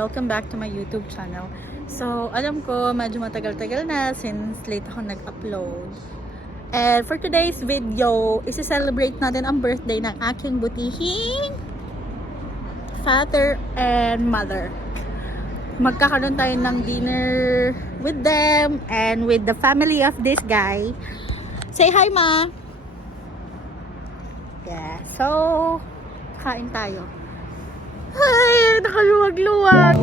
Welcome back to my YouTube channel. So, alam ko medyo matagal-tagal na since late ako nag-upload. And for today's video, isi-celebrate natin ang birthday ng aking butihing father and mother. Magkakaroon tayo ng dinner with them and with the family of this guy. Say hi, Ma! Yeah, so kain tayo. Ay, nakaluwag-luwag.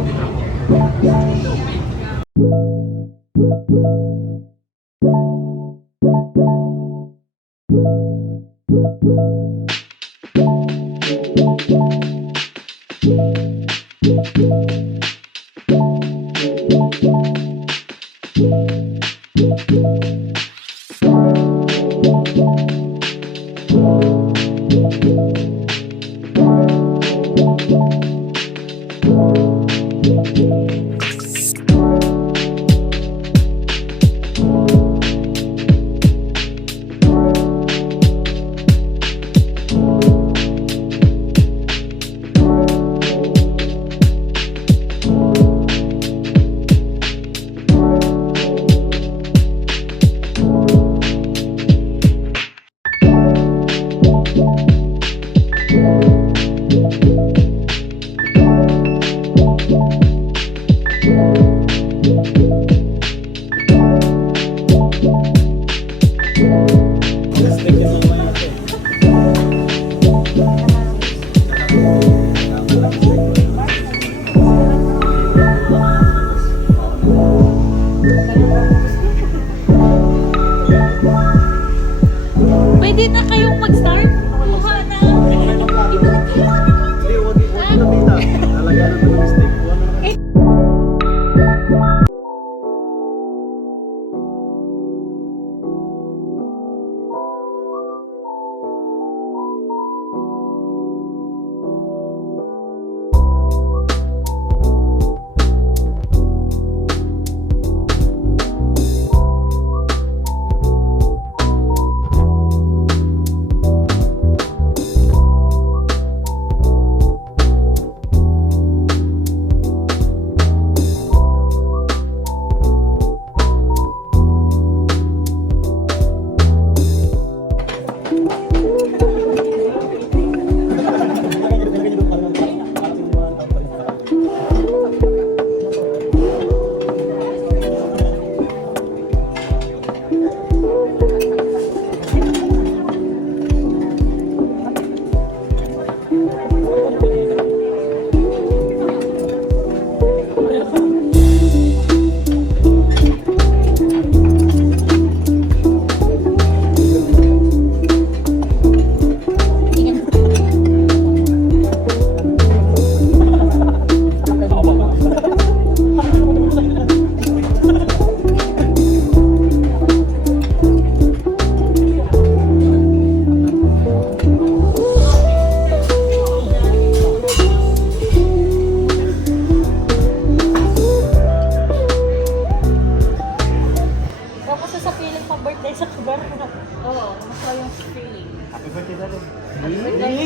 Pwede na kayong mag-start? Kuha na.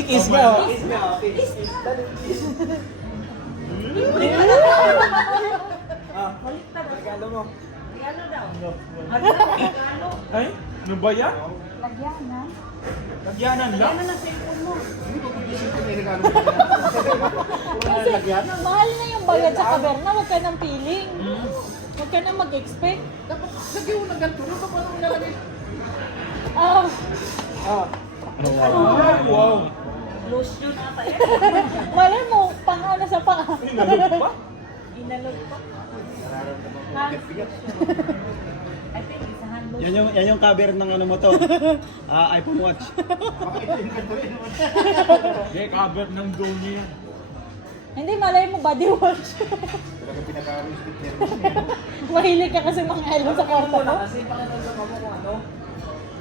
Kiss nga. Regalo mo. Regalo daw. Ay, ano ba yan? Lagyanan. Lagyanan lang? Lagyanan na cellphone mo. Kasi mahal na yung bayad sa kaberna, huwag ka nang piling. Huwag ka nang mag-expect. Dapat lagyan mo na ganito. Ano pa paano nilalagay? Wow. Lotion ata yan. Malay mo, pang ano sa paa. Inalog pa? Inalog pa. Yan yung cover ng ano mo to. iPhone watch. Hindi, cover ng drone niya yan. Hindi, malay mo body wash. Talaga pinaka-respect niya. Mahilig ka kasi mga elon sa kwarto mo. Kasi pakita mo kung ano.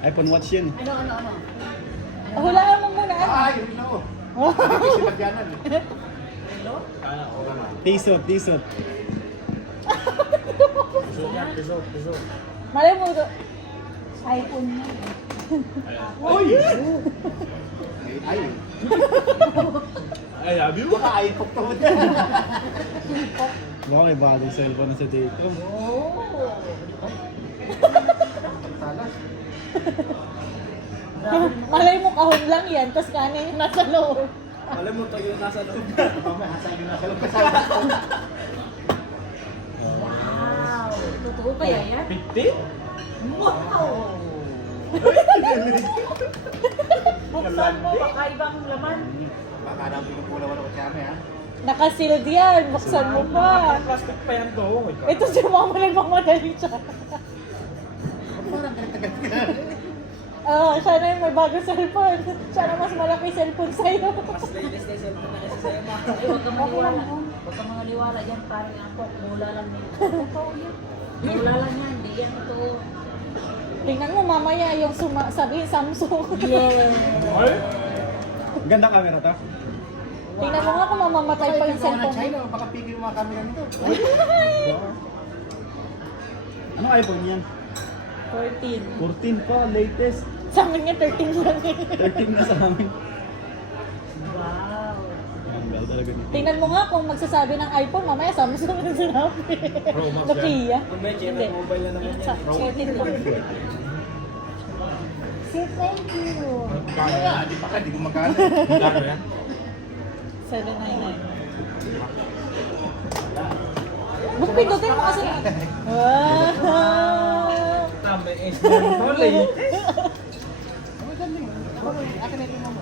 iPhone watch yan. Ano? Hulaan mo muna. Ay, yun ako. Sinagyanan eh. Hello? Tisot. Tisot. Malay mo ito. iPhone mo. Uy! Ay, I love you. baka iPhone to mo dyan. Baka may bagong cellphone na sa dito. Salas. Malay mo kahon lang yan, tapos kanin yung nasa loob. Alam mo to yung nasa loob. Mamaya, hasayin nyo na sa loob. Kasama ko. Wow! Totoo kaya yan? 50? Wow! Buksan mo, baka ibang laman. Baka nang pinupula ko sa amin, ha? Nakasealed yan, buksan mo pa. Plastic pa yan to. Oh my God. Ito si mama nagmamadali siya. Parang ganit-ganit ka. Siya na yung may bagong cellphone. Siya na mas malaki cellphone sa'yo. Mas latest na cellphone na kasi sa'yo ma. Ay, huwag ka maniwala. Huwag ka maniwala dyan. Parang ako, mula lang yan. Totoo yan. Mula lang yan. Hindi yan totoo. Tingnan mo mamaya yung sabihin Samsung. Ay? Ganda camera to. Tingnan mo nga kung mamamatay pa yung Ikaw na cellphone. China, baka pigil yung mga camera nito. Anong iPhone yan? 14. 14 pa, latest. Sa amin nga 13 lang eh. 13 na sa amin. Wow! Ang ganda talaga nito. Tingnan mo nga kung magsasabi ng iPhone, mamaya Samsung ang sinabi. Pro Max Nokia. Kung may Hindi. mobile na naman yan. Sa 14 lang. Say thank you. Kaya, di pa ka, di gumagana. Laro yan? 799. Buk, pindutin mo kasi. Wow! Tama eh. Ito latest. Ang galing. Akin na yung mama.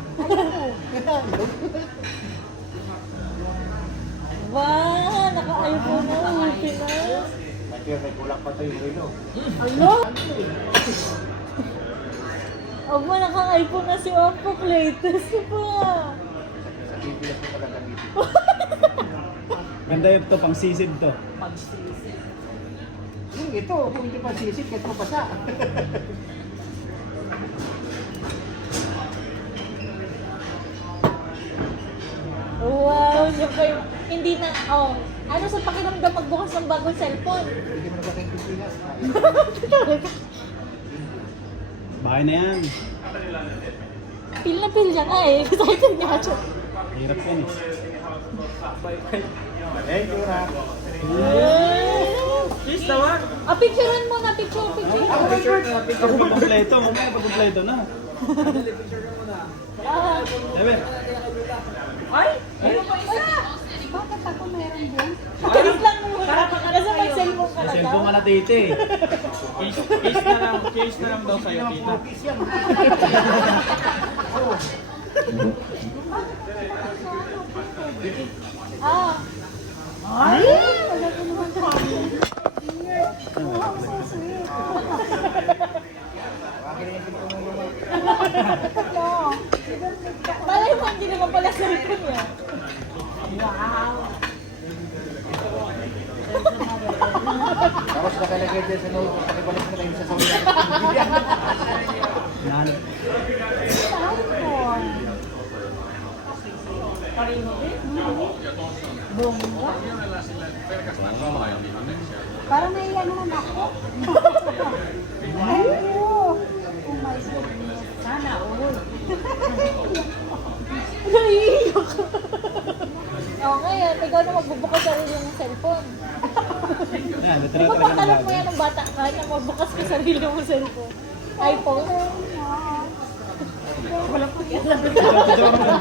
Wow! Naka-iPhone na. Ulti na. May kulang pa to yung relo. Ano? Aba, naka-iPhone na si Oppo. Latest pa. Sa Pilipinas ko talaga dito. Ganda yun to, pang sisid to. Yung ito, kung hindi pa sisip, kahit mo basa. Wow! Hindi na, ano sa pakiramdam magbukas ng bagong cellphone? Hindi mo na ba tayong Pilipinas? Bahay na yan. Pil na pil siya nga eh. Excited nga siya. Hirap yan eh. Thank you, Ra. Cheese naman. Picturean mo na, picture. Ako picture na picture Ako mo. pag-kompleto, mamaya pag-kompleto na. Picture ka muna. Ah, Sabi, Ay! Meron pa isa! Bakit ako meron din? Kalis lang muna. Kasi may cellphone ka na cellphone ka daw. na tite eh. Case na lang daw sa'yo, tita. Focus yan. Ah. Ay! Wala ko naman sa Malay mo, hindi naman pala cellphone yan. Tapos nakalagay din sa note, pakibalik mo na yung sa Saudi. Nahanap. Parang naiyan naman ako. Thank you! Oh my goodness. Sana all. Naiiyak ka. Okay, ikaw na magbubukas sarili ng cellphone. Yan, Di natira ba talaga ng pagkalat mo bago. yan ng bata ka na magbukas ka sarili mong cellphone? iPhone? Wala po yan. Picture mo lang.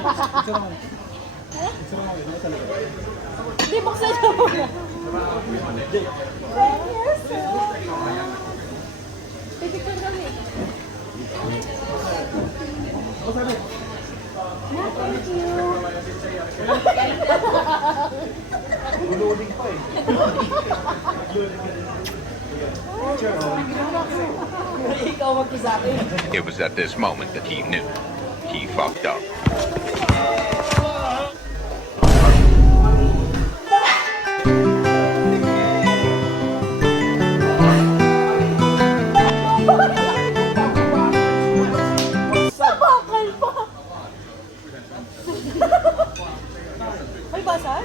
Hindi, buksan niyo muna. Thank you, sir. Pipicture kami. Thank you. Guluding pa eh. Ikaw magkisabi. It was at this moment that he knew he fucked up. Sa bakal pa! May basag?